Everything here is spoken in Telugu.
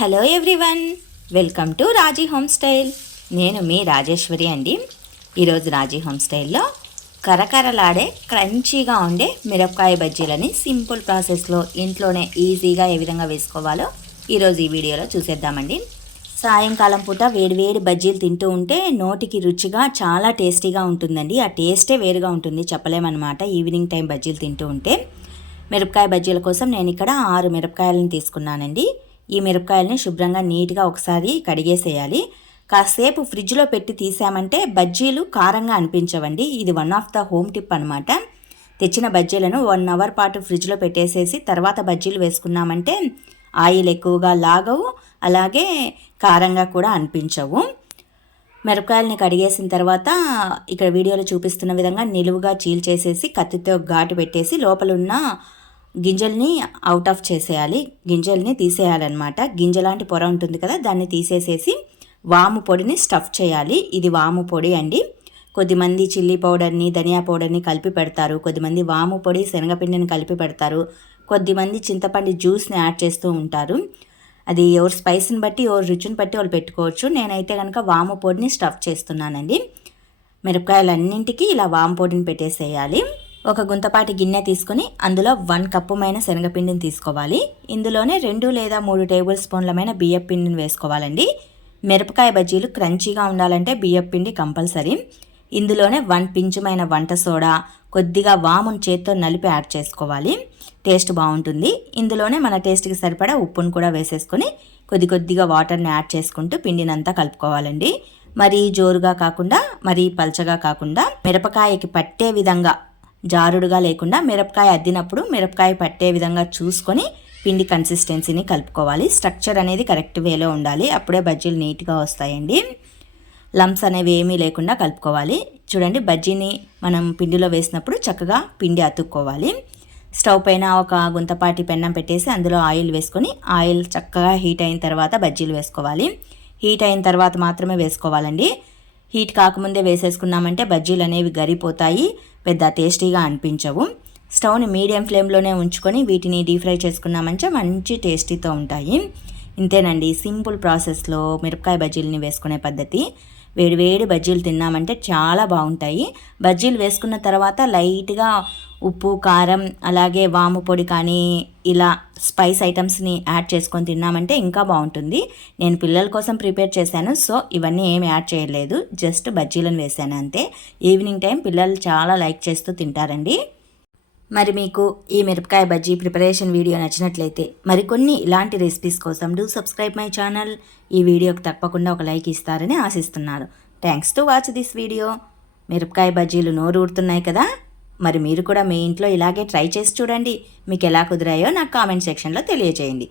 హలో ఎవ్రీవన్, వెల్కమ్ టు రాజీ హోమ్స్టైల్. నేను మీ రాజేశ్వరి అండి. ఈరోజు రాజీ హోమ్స్టైల్లో కరకరలాడే క్రంచీగా ఉండే మిరపకాయ బజ్జీలని సింపుల్ ప్రాసెస్లో ఇంట్లోనే ఈజీగా ఏ విధంగా వేసుకోవాలో ఈరోజు ఈ వీడియోలో చూసేద్దామండి. సాయంకాలం పూట వేడివేడి బజ్జీలు తింటూ ఉంటే నోటికి రుచిగా చాలా టేస్టీగా ఉంటుందండి. ఆ టేస్టే వేరుగా ఉంటుంది, చెప్పలేమన్నమాట. ఈవినింగ్ టైం బజ్జీలు తింటూ ఉంటే మిరపకాయ బజ్జీల కోసం నేను ఇక్కడ 6 మిరపకాయలను తీసుకున్నానండి. ఈ మిరపకాయలని శుభ్రంగా నీట్గా ఒకసారి కడిగేసేయాలి. కాసేపు ఫ్రిడ్జ్లో పెట్టి తీసామంటే బజ్జీలు కారంగా అనిపించవండి. ఇది one of the home tip అనమాట. తెచ్చిన బజ్జీలను 1 అవర్ పాటు ఫ్రిడ్జ్లో పెట్టేసేసి తర్వాత బజ్జీలు వేసుకున్నామంటే ఆయిల్ ఎక్కువగా లాగవు, అలాగే కారంగా కూడా అనిపించవు. మిరపకాయలని కడిగేసిన తర్వాత ఇక్కడ వీడియోలో చూపిస్తున్న విధంగా నిలువుగా చీల్చేసేసి కత్తితో ఘాటు పెట్టేసి లోపల ఉన్న గింజల్ని అవుట్ ఆఫ్ చేసేయాలి. గింజల్ని తీసేయాలన్నమాట. గింజలాంటి పొర ఉంటుంది కదా, దాన్ని తీసేసేసి వాము పొడిని స్టఫ్ చేయాలి. ఇది వాము పొడి అండి. కొద్దిమంది చిల్లీ పౌడర్ని, ధనియా పౌడర్ని కలిపి పెడతారు. కొద్దిమంది వాము పొడి, శనగపిండిని కలిపి పెడతారు. కొద్దిమంది చింతపండు జ్యూస్ని యాడ్ చేస్తూ ఉంటారు. అది ఎవరి స్పైస్ని బట్టి, ఎవరి రుచిని బట్టి వాళ్ళు పెట్టుకోవచ్చు. నేనైతే కనుక వాము పొడిని స్టఫ్ చేస్తున్నానండి. మిరపకాయలన్నింటికి ఇలా వాము పొడిని పెట్టేసేయాలి. ఒక గుంతపాటి గిన్నె తీసుకుని అందులో 1 కప్పుమైన శనగపిండిని తీసుకోవాలి. ఇందులోనే 2 లేదా 3 టేబుల్ స్పూన్లమైన బియ్యం పిండిని వేసుకోవాలండి. మిరపకాయ బజ్జీలు క్రంచీగా ఉండాలంటే బియ్యం పిండి కంపల్సరీ. ఇందులోనే 1 పించుమైన వంట సోడా, కొద్దిగా వామును చేత్తో నలిపి యాడ్ చేసుకోవాలి. టేస్ట్ బాగుంటుంది. ఇందులోనే మన టేస్ట్కి సరిపడా ఉప్పును కూడా వేసేసుకొని కొద్దిగా వాటర్ని యాడ్ చేసుకుంటూ పిండినంతా కలుపుకోవాలండి. మరీ జోరుగా కాకుండా, మరీ పల్చగా కాకుండా, మిరపకాయకి పట్టే విధంగా, జారుడుగా లేకుండా, మిరపకాయ అద్దినప్పుడు మిరపకాయ పట్టే విధంగా చూసుకొని పిండి కన్సిస్టెన్సీని కలుపుకోవాలి. స్ట్రక్చర్ అనేది కరెక్ట్ వేలో ఉండాలి. అప్పుడే బజ్జీలు నీట్గా వస్తాయండి. లంప్స్ అనేవి ఏమీ లేకుండా కలుపుకోవాలి. చూడండి, బజ్జీని మనం పిండిలో వేసినప్పుడు చక్కగా పిండి అతుక్కోవాలి. స్టవ్ పైన ఒక గుంతపాటి పెన్నం పెట్టేసి అందులో ఆయిల్ వేసుకొని, ఆయిల్ చక్కగా హీట్ అయిన తర్వాత బజ్జీలు వేసుకోవాలి. హీట్ అయిన తర్వాత మాత్రమే వేసుకోవాలండి. హీట్ కాకముందే వేసేసుకున్నామంటే బజ్జీలు అనేవి గరిపోతాయి, పెద్ద టేస్టీగా అనిపించవు. స్టవ్ని మీడియం ఫ్లేమ్లోనే ఉంచుకొని వీటిని డీప్ ఫ్రై చేసుకున్నామంటే మంచి టేస్టీతో ఉంటాయి. ఇంతేనండి, సింపుల్ ప్రాసెస్లో మిరపకాయ బజ్జీలని వేసుకునే పద్ధతి. వేడివేడి బజ్జీలు తిన్నామంటే చాలా బాగుంటాయి. బజ్జీలు వేసుకున్న తర్వాత లైట్గా ఉప్పు, కారం, అలాగే వాము పొడి కానీ ఇలా స్పైస్ ఐటమ్స్ని యాడ్ చేసుకొని తిన్నామంటే ఇంకా బాగుంటుంది. నేను పిల్లల కోసం ప్రిపేర్ చేశాను, సో ఇవన్నీ ఏమి యాడ్ చేయలేదు, జస్ట్ బజ్జీలను వేసాను అంతే. ఈవినింగ్ టైం పిల్లలు చాలా లైక్ చేస్తూ తింటారండి. మరి మీకు ఈ మిరపకాయ బజ్జీ ప్రిపరేషన్ వీడియో నచ్చినట్లయితే మరికొన్ని ఇలాంటి రెసిపీస్ కోసం డూ సబ్స్క్రైబ్ మై ఛానల్. ఈ వీడియోకి తప్పకుండా ఒక లైక్ ఇస్తారని ఆశిస్తున్నాను. Thanks to watch this video. మిరపకాయ బజ్జీలు నోరు ఊరుతున్నాయి కదా, మరి మీరు కూడా మీ ఇంట్లో ఇలాగే ట్రై చేసి చూడండి. మీకు ఎలా కుదిరాయో నాకు కామెంట్ సెక్షన్లో తెలియజేయండి.